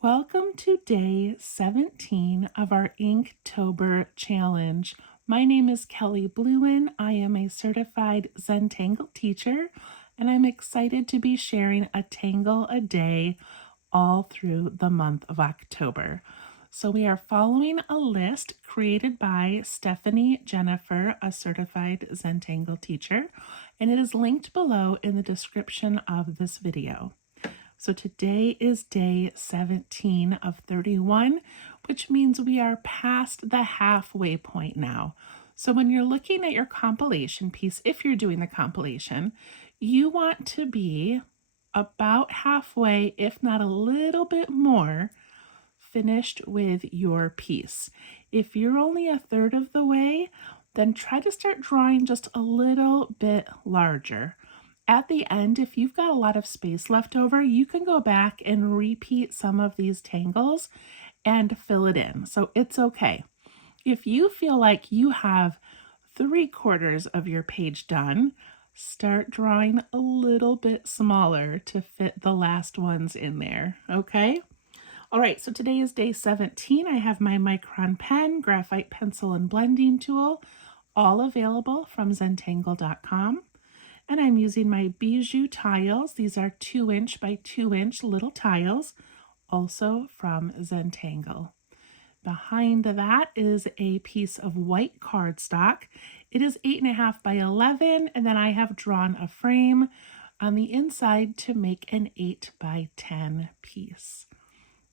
Welcome to day 17 of our Inktober challenge. My name is Kelly Bluen. I am a certified Zentangle teacher, and I'm excited to be sharing a tangle a day all through the month of October. So we are following a list created by Stephanie Jennifer, a certified Zentangle teacher, and it is linked below in the description of this video. So today is day 17 of 31, which means we are past the halfway point now. So when you're looking at your compilation piece, if you're doing the compilation, you want to be about halfway, if not a little bit more, finished with your piece. If you're only a third of the way, then try to start drawing just a little bit larger. At the end, if you've got a lot of space left over, you can go back and repeat some of these tangles and fill it in. So it's okay. If you feel like you have 3/4 of your page done, start drawing a little bit smaller to fit the last ones in there, okay? All right, so today is day 17. I have my Micron pen, graphite pencil, and blending tool, all available from Zentangle.com. And I'm using my Bijou tiles. These are 2" by 2" little tiles, also from Zentangle. Behind that is a piece of white cardstock. It is 8.5 by 11, and then I have drawn a frame on the inside to make an 8 by 10 piece.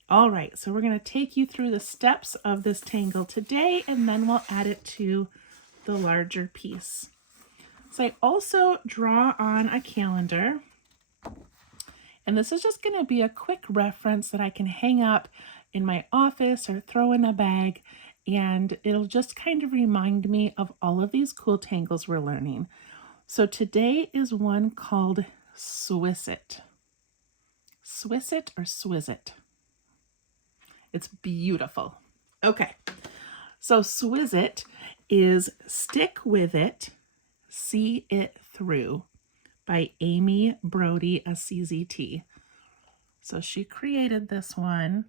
All right, so we're going to take you through the steps of this tangle today, and then we'll add it to the larger piece. So I also draw on a calendar, and this is just going to be a quick reference that I can hang up in my office or throw in a bag, and it'll just kind of remind me of all of these cool tangles we're learning. So today is one called SWiSit. SWiSit or SWiSit? It's beautiful. Okay, so SWiSit is Stick With It, See It Through by Amy Brody, a CZT. So she created this one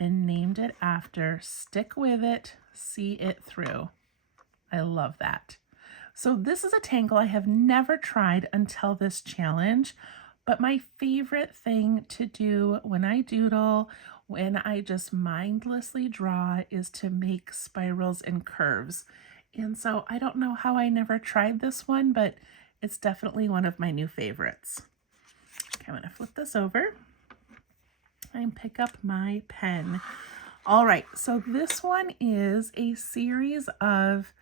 and named it after Stick With It, See It Through. I love that. So this is a tangle I have never tried until this challenge, but my favorite thing to do when I doodle, when I just mindlessly draw, is to make spirals and curves. And so I don't know how I never tried this one, but it's definitely one of my new favorites. Okay, I'm going to flip this over and pick up my pen. All right, so this one is a series of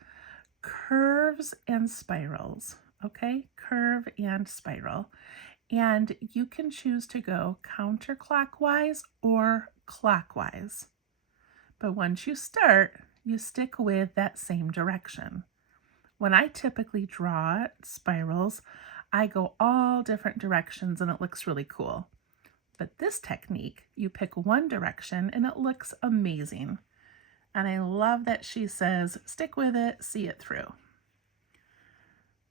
curves and spirals, okay? Curve and spiral. And you can choose to go counterclockwise or clockwise. But once you start, you stick with that same direction. When I typically draw spirals, I go all different directions and it looks really cool. But this technique, you pick one direction and it looks amazing. And I love that she says, stick with it, see it through.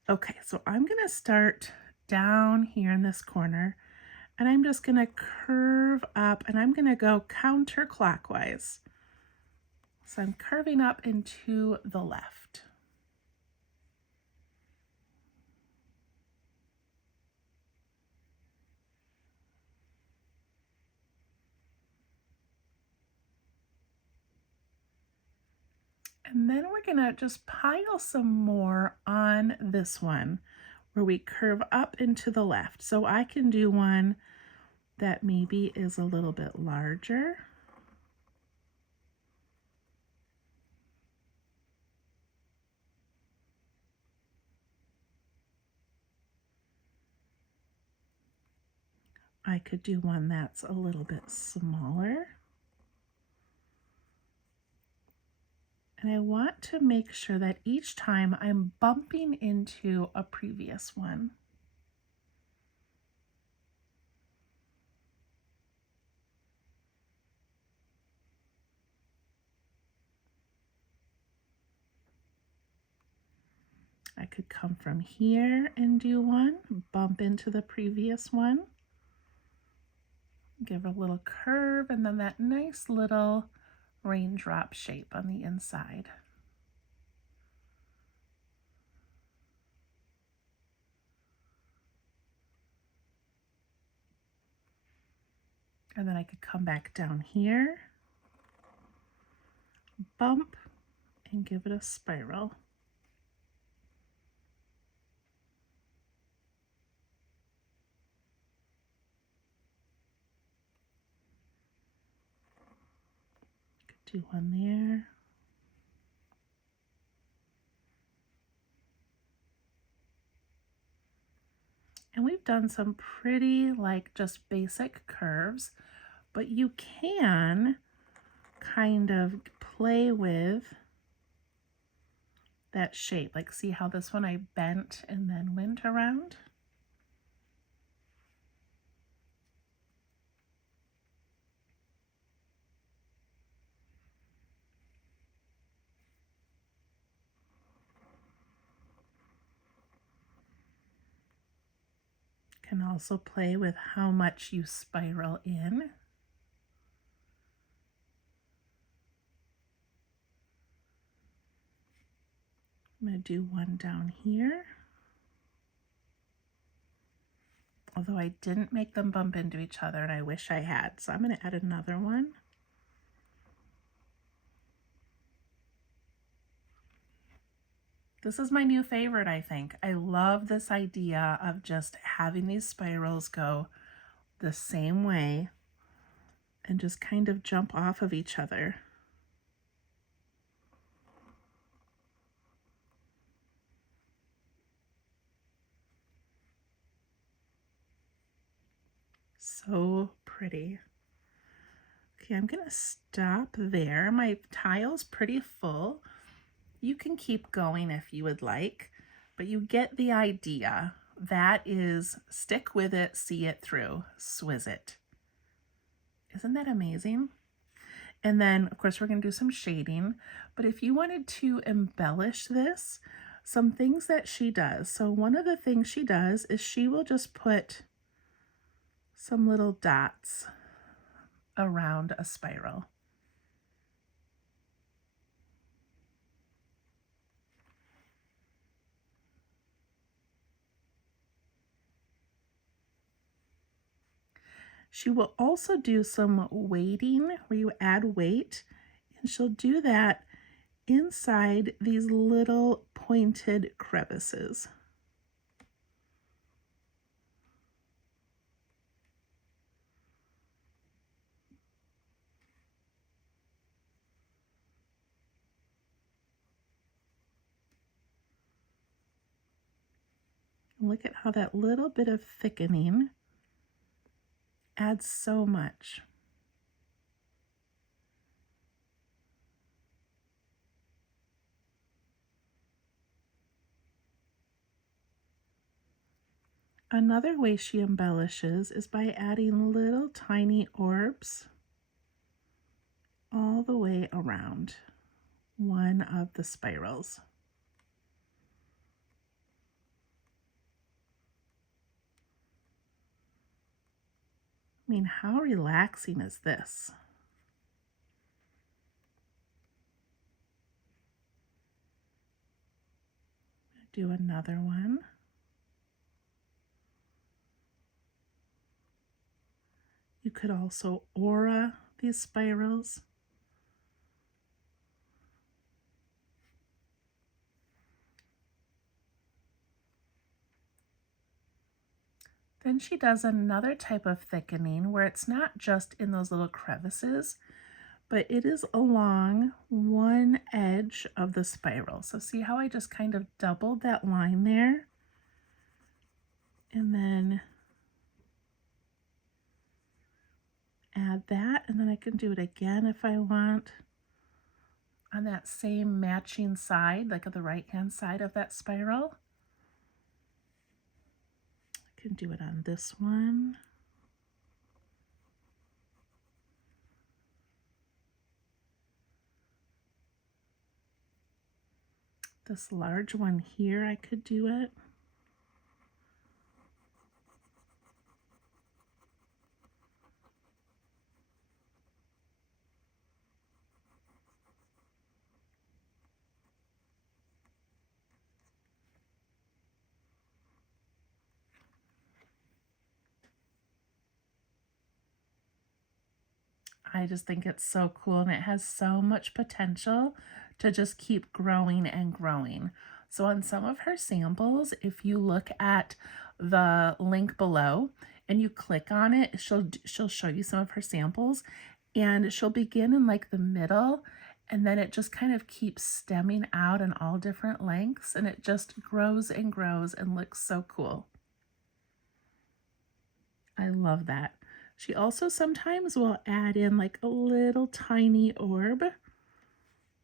Okay, so I'm going to start down here in this corner, and I'm just going to curve up, and I'm going to go counterclockwise. So I'm curving up and to the left. And then we're going to just pile some more on this one where we curve up and to the left. So I can do one that maybe is a little bit larger. I could do one that's a little bit smaller. And I want to make sure that each time I'm bumping into a previous one. I could come from here and do one, bump into the previous one. Give a little curve and then that nice little raindrop shape on the inside. And then I could come back down here, bump, and give it a spiral. Could do one there. And we've done some pretty like just basic curves, but you can kind of play with that shape. Like see how this one I bent and then went around? Can also play with how much you spiral in. I'm going to do one down here. Although I didn't make them bump into each other and I wish I had. So I'm going to add another one. This is my new favorite, I think. I love this idea of just having these spirals go the same way and just kind of jump off of each other. So pretty. Okay, I'm gonna stop there. My tile's pretty full. You can keep going if you would like, but you get the idea. That is stick with it, see it through, SWiSit. Isn't that amazing? And then, of course, we're going to do some shading. But if you wanted to embellish this, some things that she does. So one of the things she does is she will just put some little dots around a spiral. She will also do some weighting where you add weight, and she'll do that inside these little pointed crevices. Look at how that little bit of thickening adds so much. Another way she embellishes is by adding little tiny orbs all the way around one of the spirals. I mean, how relaxing is this? Do another one. You could also aura these spirals. Then she does another type of thickening where it's not just in those little crevices, but it is along one edge of the spiral. So see how I just kind of doubled that line there? And then add that, and then I can do it again if I want on that same matching side, like at the right-hand side of that spiral. I can do it on this one. This large one here, I could do it. I just think it's so cool, and it has so much potential to just keep growing and growing. So on some of her samples, if you look at the link below and you click on it, she'll show you some of her samples, and she'll begin in like the middle, and then it just kind of keeps stemming out in all different lengths, and it just grows and grows and looks so cool. I love that. She also sometimes will add in like a little tiny orb,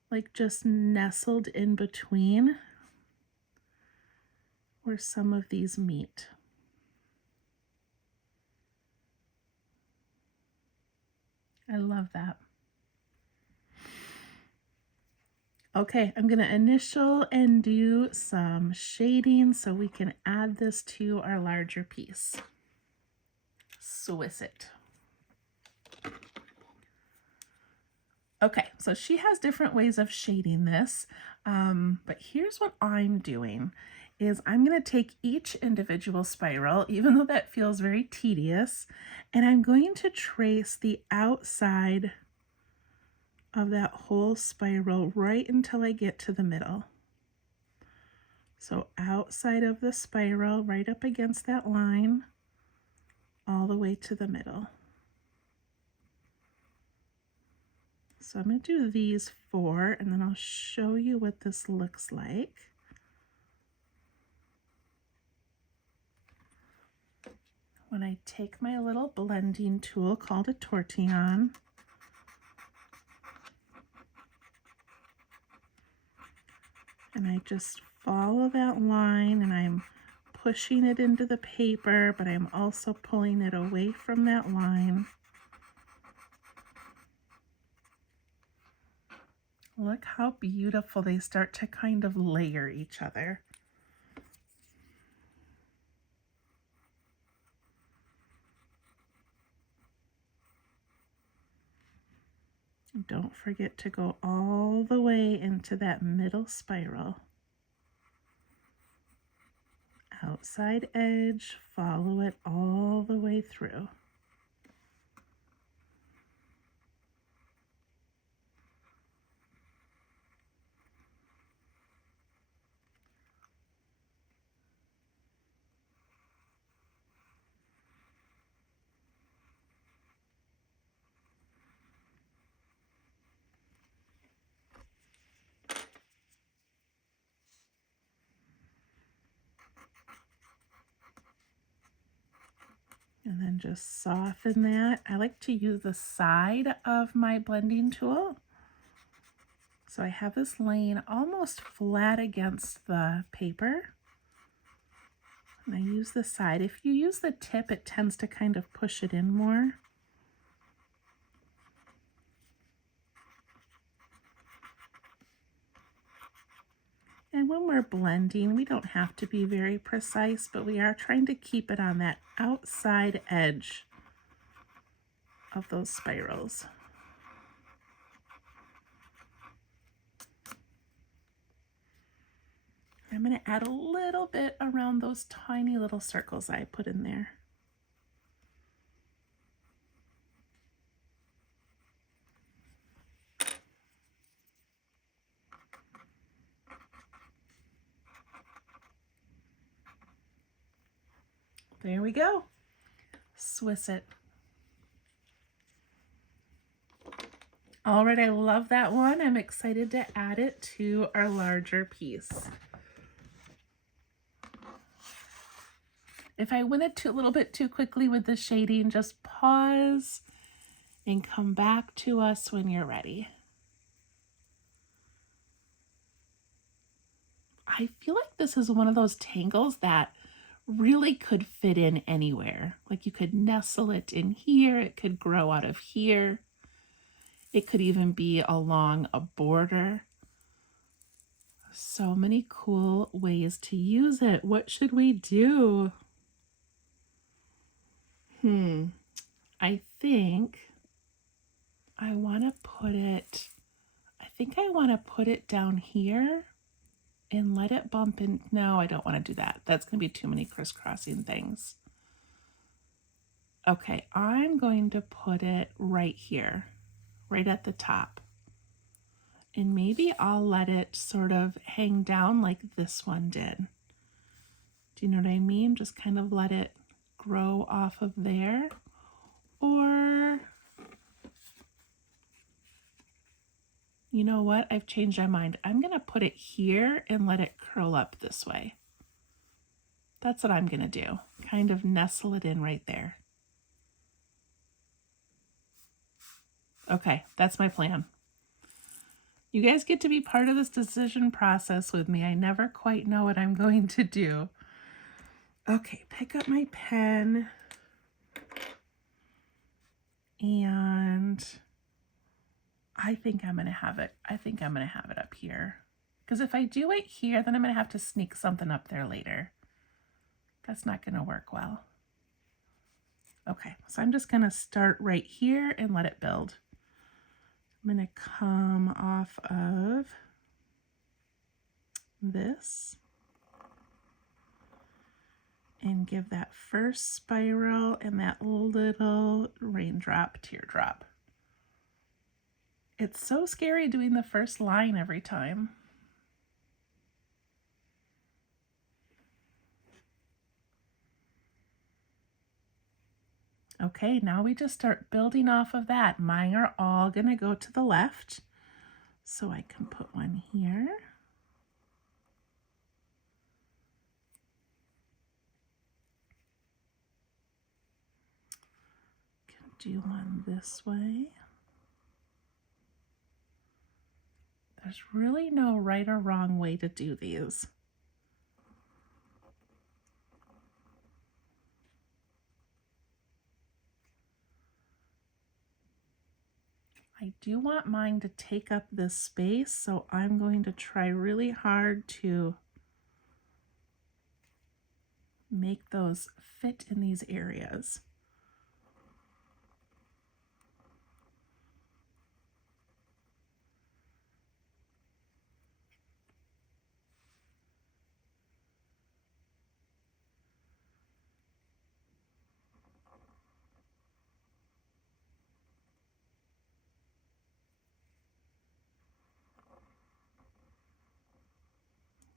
like just nestled in between where some of these meet. I love that. Okay, I'm going to initial and do some shading so we can add this to our larger piece. SWiSit. Okay, so she has different ways of shading this, but here's what I'm doing is I'm going to take each individual spiral, even though that feels very tedious, and I'm going to trace the outside of that whole spiral right until I get to the middle. So outside of the spiral, right up against that line, all the way to the middle. So I'm going to do these 4, and then I'll show you what this looks like. When I take my little blending tool called a tortillon, and I just follow that line, and I'm pushing it into the paper, but I'm also pulling it away from that line. Look how beautiful they start to kind of layer each other. Don't forget to go all the way into that middle spiral. Outside edge, follow it all the way through. And then just soften that. I like to use the side of my blending tool. So I have this laying almost flat against the paper. And I use the side. If you use the tip, it tends to kind of push it in more. And when we're blending, we don't have to be very precise, but we are trying to keep it on that outside edge of those spirals. I'm going to add a little bit around those tiny little circles I put in there. There we go. SWiSit. All right, I love that one. I'm excited to add it to our larger piece. If I went a little bit too quickly with the shading, just pause and come back to us when you're ready. I feel like this is one of those tangles that really could fit in anywhere. Like you could nestle it in here, it could grow out of here. It could even be along a border. So many cool ways to use it. What should we do? I think I want to put it, down here and let it bump in. No, I don't want to do that. That's going to be too many crisscrossing things. Okay, I'm going to put it right here. right at the top. And maybe I'll let it sort of hang down like this one did. Do you know what I mean? Just kind of let it grow off of there. Or, you know what? I've changed my mind. I'm going to put it here and let it curl up this way. That's what I'm going to do. Kind of nestle it in right there. Okay, that's my plan. You guys get to be part of this decision process with me. I never quite know what I'm going to do. Okay, pick up my pen. And I think I'm going to have it. I think I'm going to have it up here. Because if I do it here, then I'm going to have to sneak something up there later. That's not going to work well. Okay, so I'm just going to start right here and let it build. I'm going to come off of this and give that first spiral and that little raindrop, teardrop. It's so scary doing the first line every time. Okay, now we just start building off of that. Mine are all going to go to the left. So I can put one here. Can do one this way. There's really no right or wrong way to do these. I do want mine to take up this space, so I'm going to try really hard to make those fit in these areas.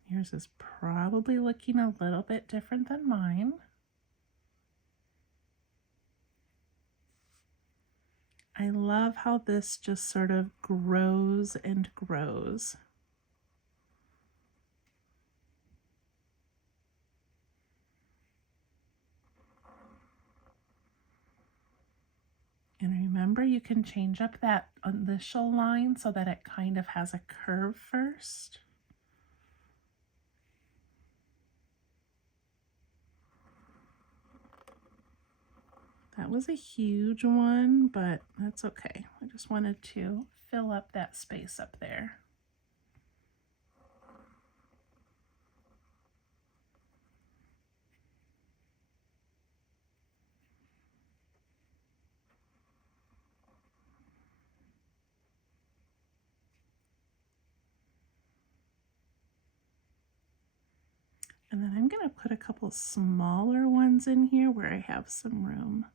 Yours is probably looking a little bit different than mine. I love how this just sort of grows and grows. And remember, you can change up that initial line so that it kind of has a curve first. That was a huge one, but that's okay. I just wanted to fill up that space up there. And then I'm going to put a couple smaller ones in here where I have some room.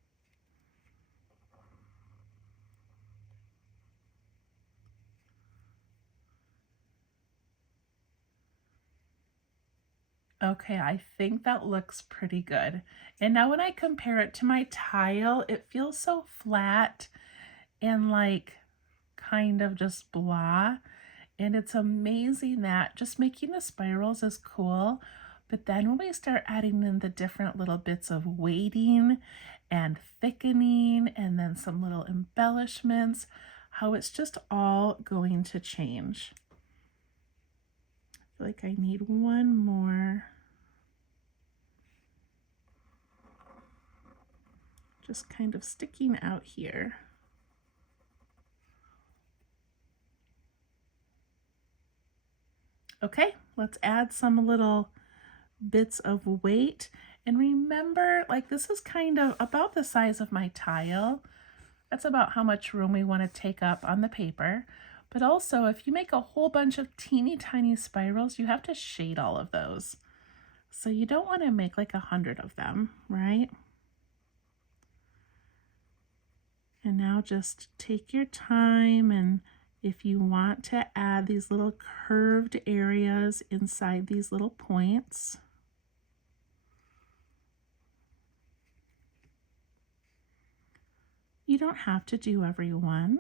Okay, I think that looks pretty good. And now when I compare it to my tile, it feels so flat and like kind of just blah. And it's amazing that just making the spirals is cool. But then when we start adding in the different little bits of weighting and thickening and then some little embellishments, how it's just all going to change. I feel like I need one more. Just kind of sticking out here. Okay, let's add some little bits of weight. And remember, like this is kind of about the size of my tile. That's about how much room we want to take up on the paper. But also, if you make a whole bunch of teeny tiny spirals, you have to shade all of those. So you don't want to make like 100 of them, right? And now just take your time, and if you want to add these little curved areas inside these little points, you don't have to do every one.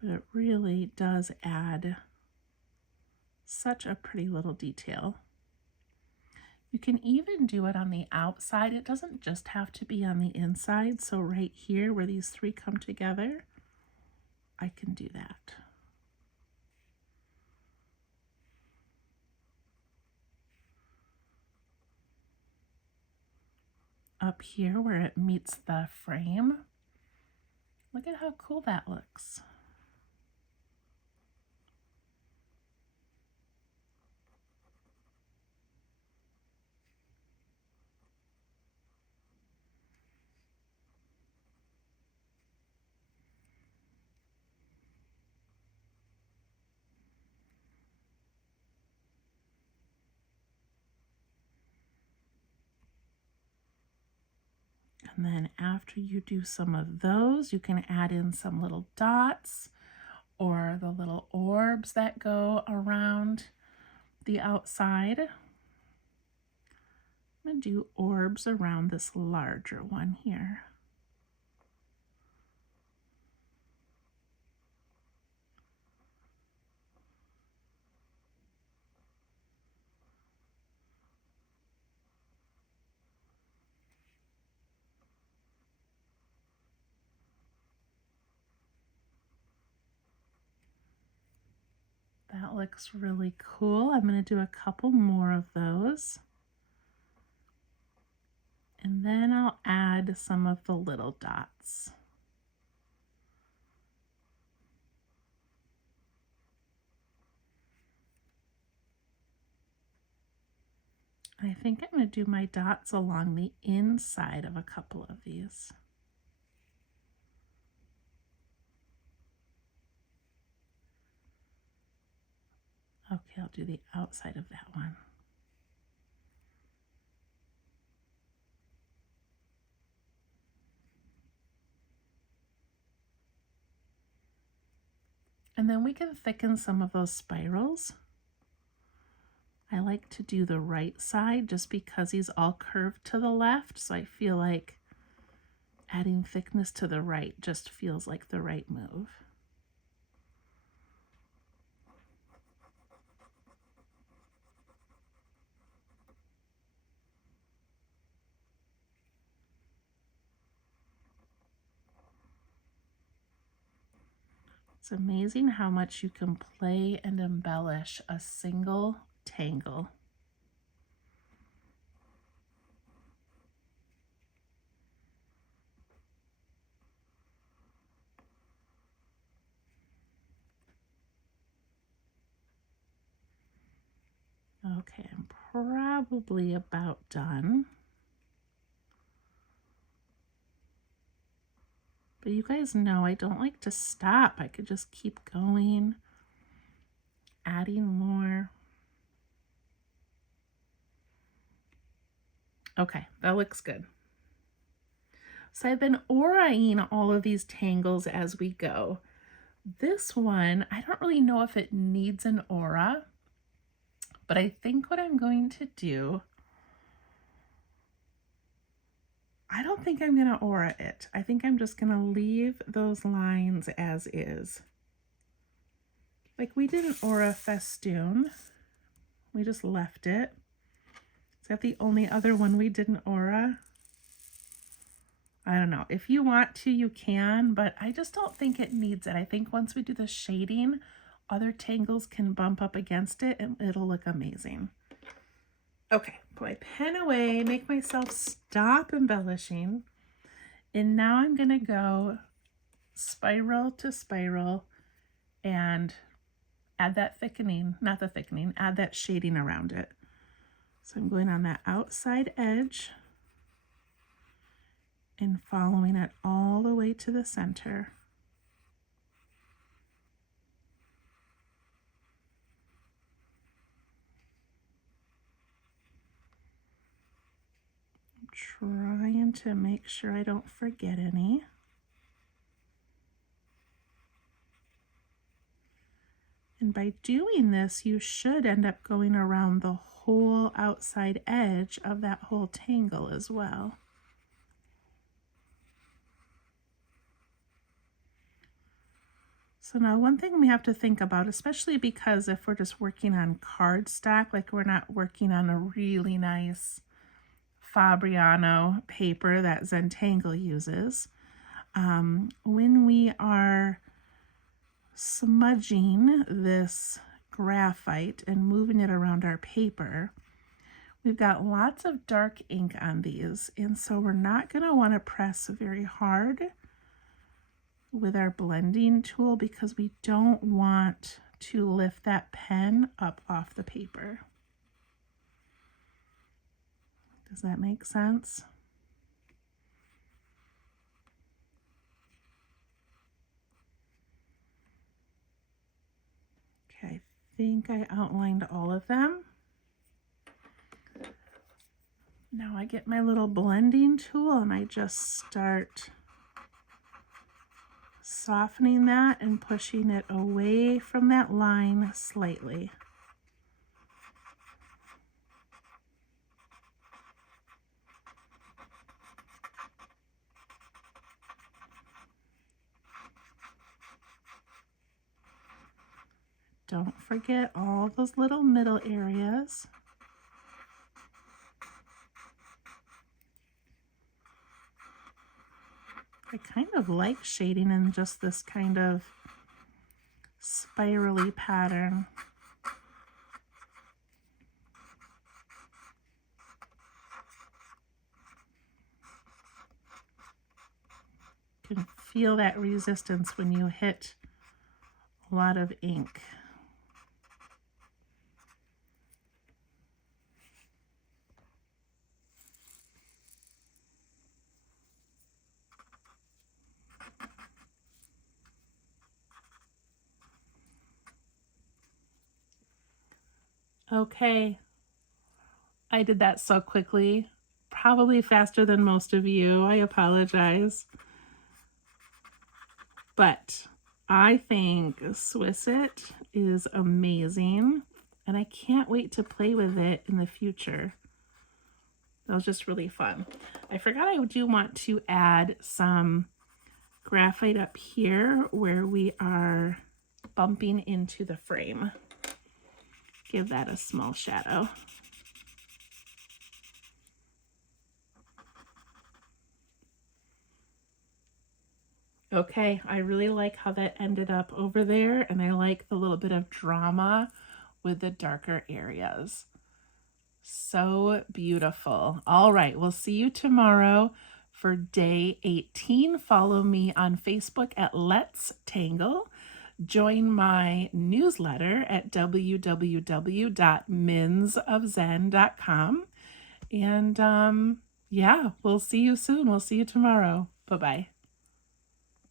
But it really does add such a pretty little detail. You can even do it on the outside. It doesn't just have to be on the inside. So right here where these three come together, I can do that. Up here where it meets the frame, look at how cool that looks. And then after you do some of those, you can add in some little dots or the little orbs that go around the outside. I'm going to do orbs around this larger one here. That looks really cool. I'm going to do a couple more of those. And then I'll add some of the little dots. I think I'm going to do my dots along the inside of a couple of these. Okay, I'll do the outside of that one. And then we can thicken some of those spirals. I like to do the right side just because he's all curved to the left, so I feel like adding thickness to the right just feels like the right move. It's amazing how much you can play and embellish a single tangle. Okay, I'm probably about done. But you guys know I don't like to stop. I could just keep going, adding more. Okay, that looks good. So I've been auraing all of these tangles as we go. This one, I don't really know if it needs an aura, but I think what I'm going to do, I don't think I'm going to aura it. I think I'm just going to leave those lines as is. Like we didn't aura festoon. We just left it. Is that the only other one we didn't aura? I don't know. If you want to, you can, but I just don't think it needs it. I think once we do the shading, other tangles can bump up against it and it'll look amazing. Okay, put my pen away, make myself stop embellishing. And now I'm going to go spiral to spiral and add that thickening, not the thickening, add that shading around it. So I'm going on that outside edge and following it all the way to the center. Trying to make sure I don't forget any. And by doing this, you should end up going around the whole outside edge of that whole tangle as well. So now one thing we have to think about, especially because if we're just working on cardstock, like we're not working on a really nice Fabriano paper that Zentangle uses, when we are smudging this graphite and moving it around our paper, we've got lots of dark ink on these, and so we're not going to want to press very hard with our blending tool because we don't want to lift that pen up off the paper. Does that make sense? Okay, I think I outlined all of them. Now I get my little blending tool and I just start softening that and pushing it away from that line slightly. Don't forget all those little middle areas. I kind of like shading in just this kind of spirally pattern. You can feel that resistance when you hit a lot of ink. Okay, I did that so quickly, probably faster than most of you. I apologize. But I think SWiSit is amazing, and I can't wait to play with it in the future. That was just really fun. I forgot I do want to add some graphite up here where we are bumping into the frame. Give that a small shadow. Okay, I really like how that ended up over there, and I like the little bit of drama with the darker areas. So beautiful. All right, we'll see you tomorrow for day 18. Follow me on Facebook at Let's Tangle. Join my newsletter at www.minsofzen.com. And yeah, we'll see you soon. We'll see you tomorrow. Bye-bye.